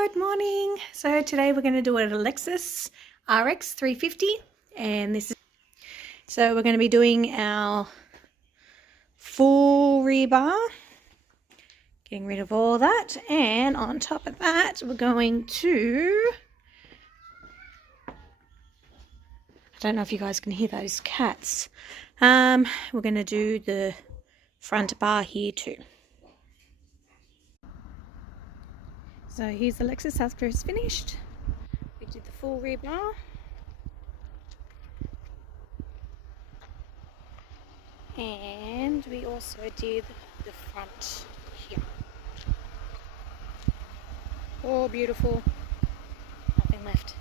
Good morning. So today we're going to do a Lexus RX 350 and we're going to be doing our full rebar, getting rid of all that, and on top of that we're going to, I don't know if you guys can hear those cats, we're going to do the front bar here too. So here's the Lexus after it's finished. We did the full rebar. And we also did the front here. All beautiful. Nothing left.